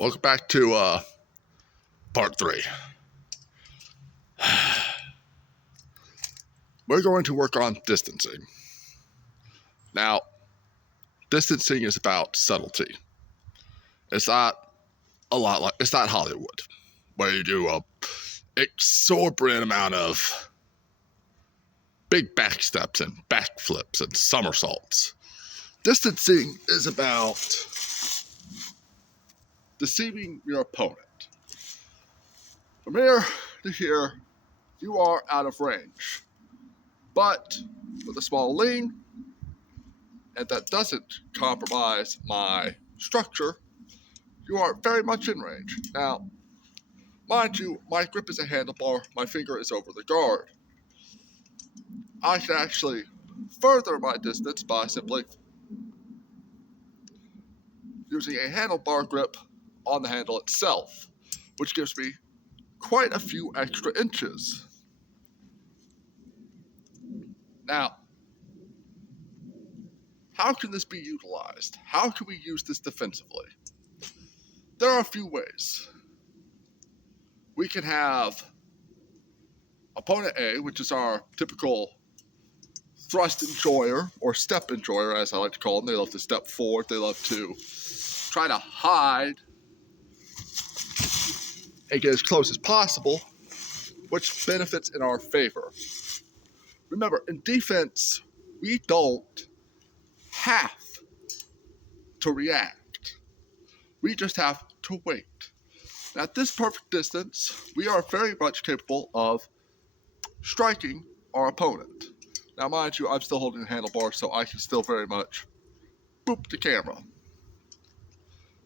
Welcome back to part 3. We're going to work on distancing. Now, distancing is about subtlety. It's not it's not Hollywood, where you do a exorbitant amount of big back steps and backflips and somersaults. Distancing is about deceiving your opponent. From here to here, you are out of range. But with a small lean, and that doesn't compromise my structure, you are very much in range. Now, mind you, my grip is a handlebar, my finger is over the guard. I can actually further my distance by simply using a handlebar grip on the handle itself, which gives me quite a few extra inches. Now, how can this be utilized? How can we use this defensively? There are a few ways. We can have opponent A, which is our typical thrust enjoyer, or step enjoyer as I like to call them. They love to step forward. They love to try to hide and get as close as possible, which benefits in our favor. Remember, in defense, we don't have to react. We just have to wait. Now, at this perfect distance, we are very much capable of striking our opponent. Now, mind you, I'm still holding the handlebar, so I can still very much boop the camera.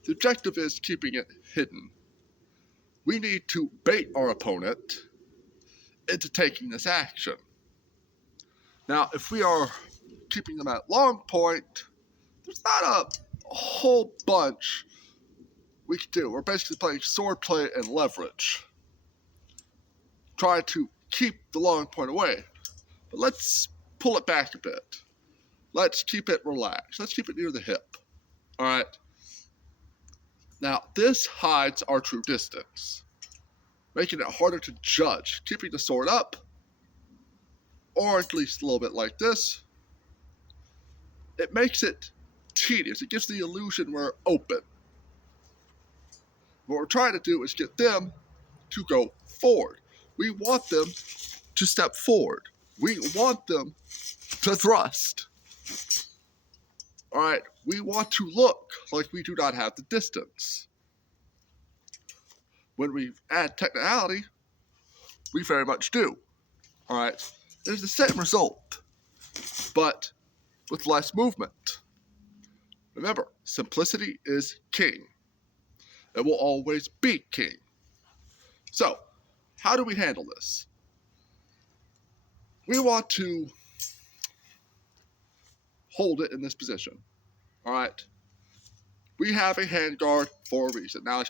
The objective is keeping it hidden. We need to bait our opponent into taking this action. Now, if we are keeping them at long point, there's not a whole bunch we can do. We're basically playing sword play and leverage. Try to keep the long point away. But let's pull it back a bit. Let's keep it relaxed. Let's keep it near the hip. All right. Now, this hides our true distance, making it harder to judge. Keeping the sword up, or at least a little bit like this, it makes it tedious. It gives the illusion we're open. What we're trying to do is get them to go forward. We want them to step forward. We want them to thrust. All right, we want to look like we do not have the distance. When we add technicality, we very much do. All right, there's the same result, but with less movement. Remember, simplicity is king. It will always be king. So, how do we handle this? We want to hold it in this position. All right. We have a hand guard for a reason. Now,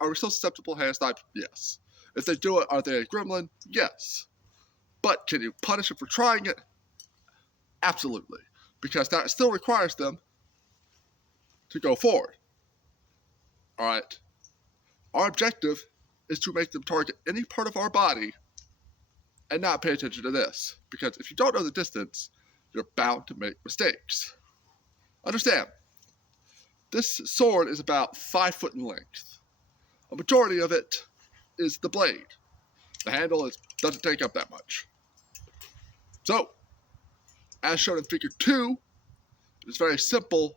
are we still susceptible hand snipe? Yes. If they do it, are they a gremlin? Yes. But can you punish them for trying it? Absolutely. Because that still requires them to go forward. All right. Our objective is to make them target any part of our body and not pay attention to this. Because if you don't know the distance, you're bound to make mistakes. Understand, this sword is about 5 foot in length. A majority of it is the blade. The handle doesn't take up that much. So, as shown in figure 2, it's very simple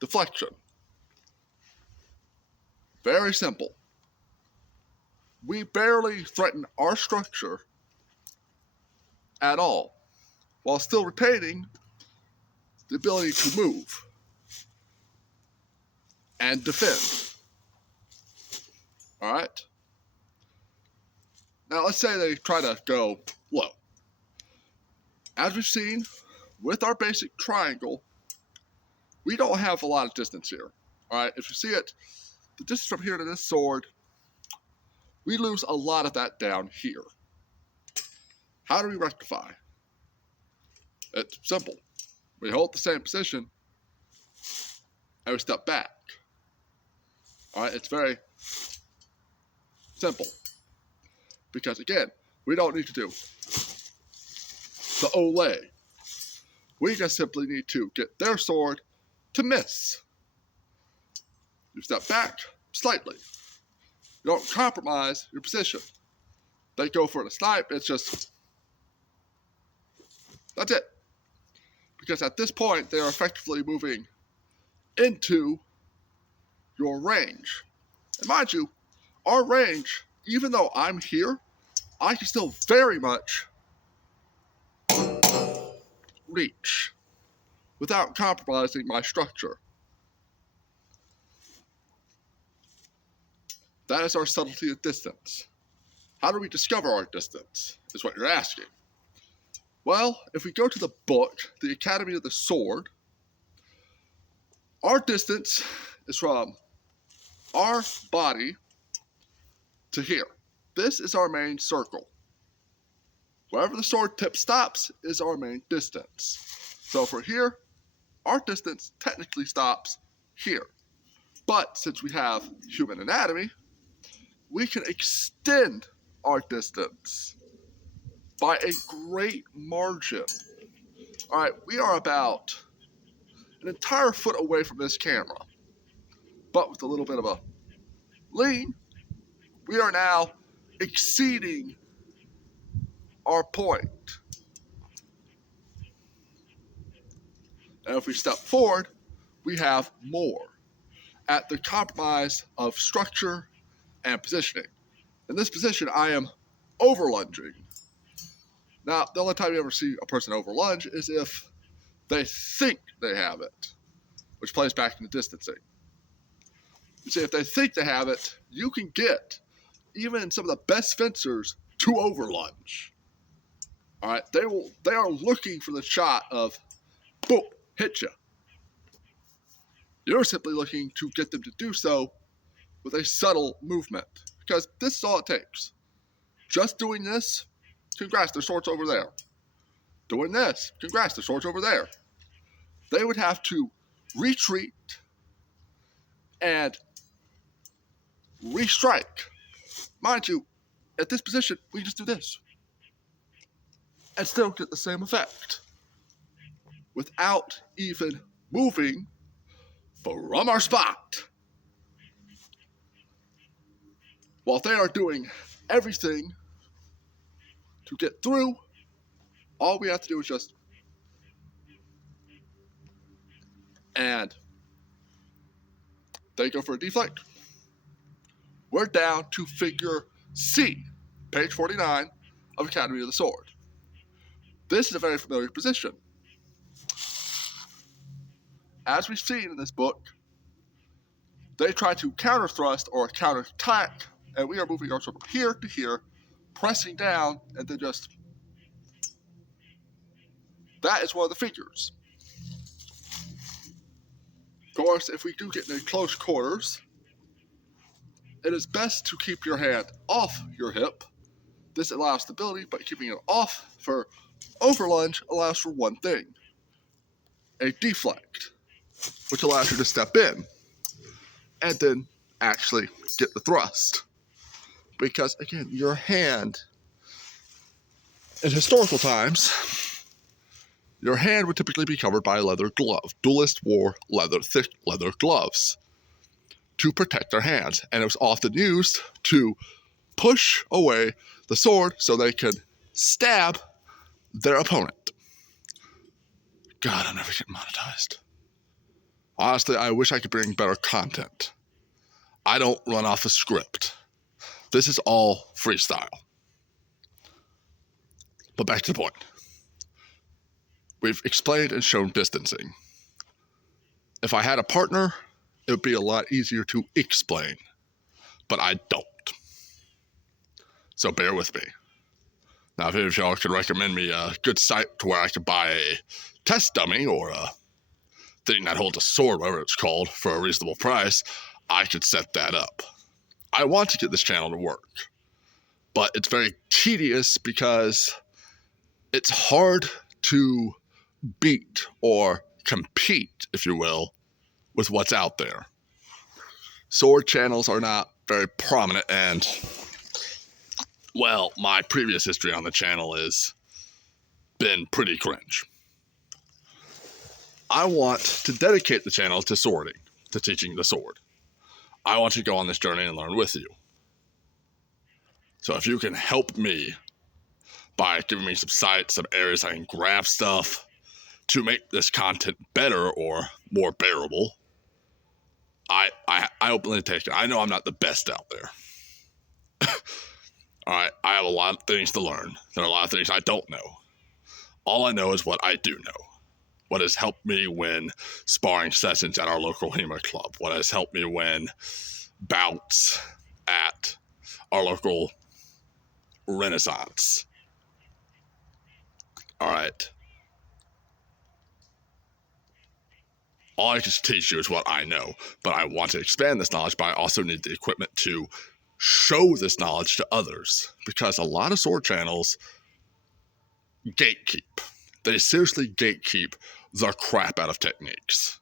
deflection. Very simple. We barely threaten our structure at all, while still retaining the ability to move and defend. All right? Now, let's say they try to go low. As we've seen, with our basic triangle, we don't have a lot of distance here. All right? If you see it, the distance from here to this sword, we lose a lot of that down here. How do we rectify? It's simple. We hold the same position and we step back. All right, it's very simple. Because again, we don't need to do the Olay. We just simply need to get their sword to miss. You step back slightly. You don't compromise your position. They go for the snipe, it's just, that's it. Because at this point, they are effectively moving into your range. And mind you, our range, even though I'm here, I can still very much reach without compromising my structure. That is our subtlety of distance. How do we discover our distance, is what you're asking. Well, if we go to the book, The Academy of the Sword, our distance is from our body to here. This is our main circle. Wherever the sword tip stops is our main distance. So for here, our distance technically stops here. But since we have human anatomy, we can extend our distance by a great margin. All right, we are about an entire foot away from this camera. But with a little bit of a lean, we are now exceeding our point. And if we step forward, we have more at the compromise of structure and positioning. In this position, I am over lunging. Now, the only time you ever see a person over lunge is if they think they have it, which plays back into distancing. You see, if they think they have it, you can get even some of the best fencers to over lunge. All right, they are looking for the shot of, boom, hit you. You're simply looking to get them to do so with a subtle movement, because this is all it takes. Just doing this, congrats, their sword's over there. Doing this, congrats, their sword's over there. They would have to retreat and restrike. Mind you, at this position, we just do this and still get the same effect without even moving from our spot. While they are doing everything to get through, all we have to do is just, and they go for a deflect. We're down to figure C, page 49 of Academy of the Sword. This is a very familiar position. As we've seen in this book, they try to counter thrust or counter attack, and we are moving our sword from here to here, pressing down, and then just, that is one of the figures. Of course, if we do get into close quarters, it is best to keep your hand off your hip. This allows stability, but keeping it off for over lunge allows for one thing: a deflect, which allows you to step in and then actually get the thrust. Because again, your hand, in historical times, your hand would typically be covered by a leather glove. Duelists wore thick leather gloves to protect their hands, and it was often used to push away the sword so they could stab their opponent. God, I'm never getting monetized. Honestly, I wish I could bring better content. I don't run off a script. This is all freestyle. But back to the point. We've explained and shown distancing. If I had a partner, it would be a lot easier to explain. But I don't. So bear with me. Now, if any of y'all could recommend me a good site to where I could buy a test dummy or a thing that holds a sword, whatever it's called, for a reasonable price, I could set that up. I want to get this channel to work, but it's very tedious because it's hard to beat or compete, if you will, with what's out there. sword channels are not very prominent, and, well, my previous history on the channel has been pretty cringe. I want to dedicate the channel to swording, to teaching the sword. I want to go on this journey and learn with you. So if you can help me by giving me some sites, some areas I can grab stuff to make this content better or more bearable, I openly take it. I know I'm not the best out there. All right, I have a lot of things to learn. There are a lot of things I don't know. All I know is what I do know. What has helped me win sparring sessions at our local HEMA club. What has helped me win bouts at our local Renaissance. All right. All I can teach you is what I know, but I want to expand this knowledge, but I also need the equipment to show this knowledge to others, because a lot of sword channels gatekeep. They seriously gatekeep the crap out of techniques.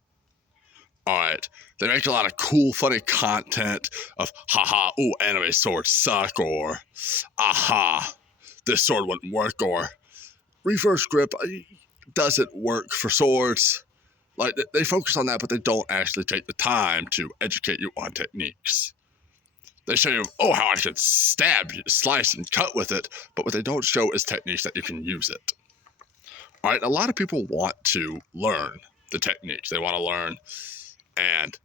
All right, they make a lot of cool, funny content of, haha, ooh, anime swords suck, or, aha, this sword wouldn't work, or reverse grip doesn't work for swords. Like, they focus on that, but they don't actually take the time to educate you on techniques. They show you, oh, how I can stab, slice, and cut with it, but what they don't show is techniques that you can use it. All right, a lot of people want to learn the techniques. They want to learn and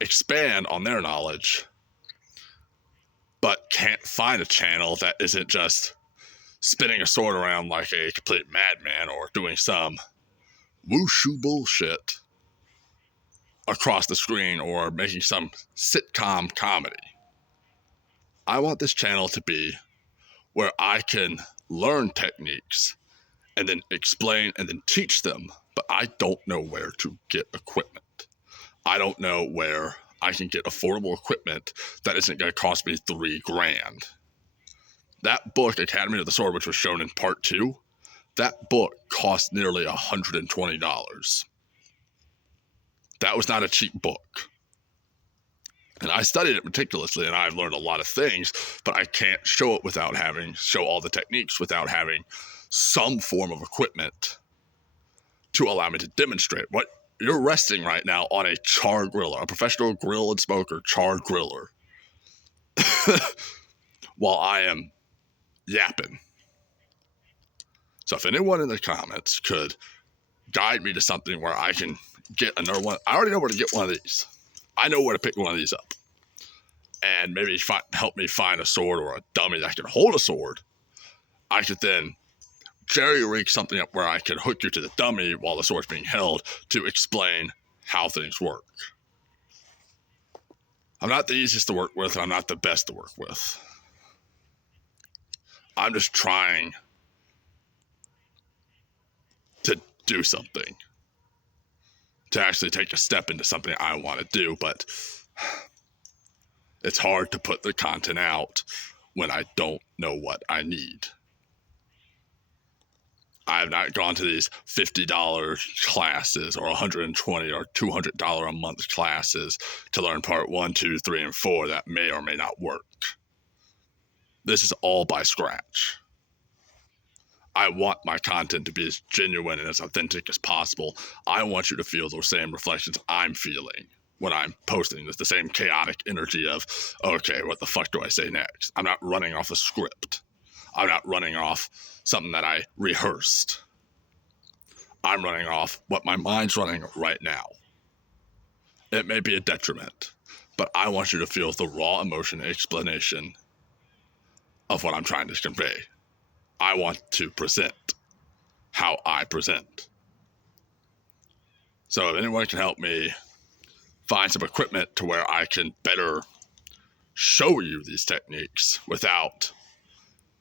expand on their knowledge, but can't find a channel that isn't just spinning a sword around like a complete madman or doing some wushu bullshit across the screen or making some sitcom comedy. I want this channel to be where I can learn techniques and then explain and then teach them, but I don't know where to get equipment. I don't know where I can get affordable equipment that isn't going to cost me $3,000. That book, Academy of the Sword, which was shown in part 2, that book cost nearly $120. That was not a cheap book. And I studied it meticulously, and I've learned a lot of things, but I can't show it without show all the techniques without having some form of equipment to allow me to demonstrate. What you're resting right now on a char griller, a professional grill and smoker char griller, while I am yapping. So if anyone in the comments could guide me to something where I can get another one, I already know where to get one of these. I know where to pick one of these up. And maybe help me find a sword or a dummy that can hold a sword. I could then jerry-rig something up where I could hook you to the dummy while the sword's being held to explain how things work. I'm not the easiest to work with, and I'm not the best to work with. I'm just trying to do something, to actually take a step into something I want to do, but it's hard to put the content out when I don't know what I need. I have not gone to these $50 classes or $120 or $200 a month classes to learn part 1, 2, 3, and 4 that may or may not work. This is all by scratch. I want my content to be as genuine and as authentic as possible. I want you to feel those same reflections I'm feeling when I'm posting this, the same chaotic energy of, okay, what the fuck do I say next? I'm not running off a script. I'm not running off something that I rehearsed. I'm running off what my mind's running right now. It may be a detriment, but I want you to feel the raw emotion and explanation of what I'm trying to convey. I want to present how I present. So if anyone can help me find some equipment to where I can better show you these techniques without,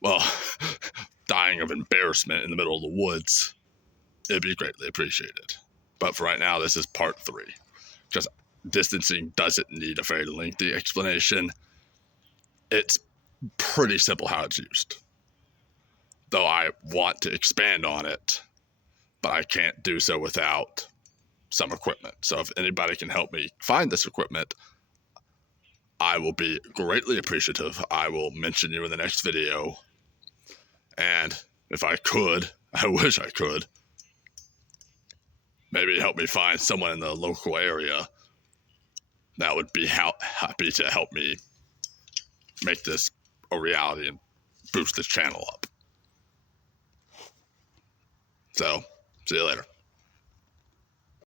well, dying of embarrassment in the middle of the woods, it'd be greatly appreciated. But for right now, this is part 3, because distancing doesn't need a very lengthy explanation. It's pretty simple how it's used. Though I want to expand on it, but I can't do so without some equipment. So if anybody can help me find this equipment, I will be greatly appreciative. I will mention you in the next video. And if I could, I wish I could, maybe help me find someone in the local area that would be happy to help me make this a reality and boost this channel up. So, see you later.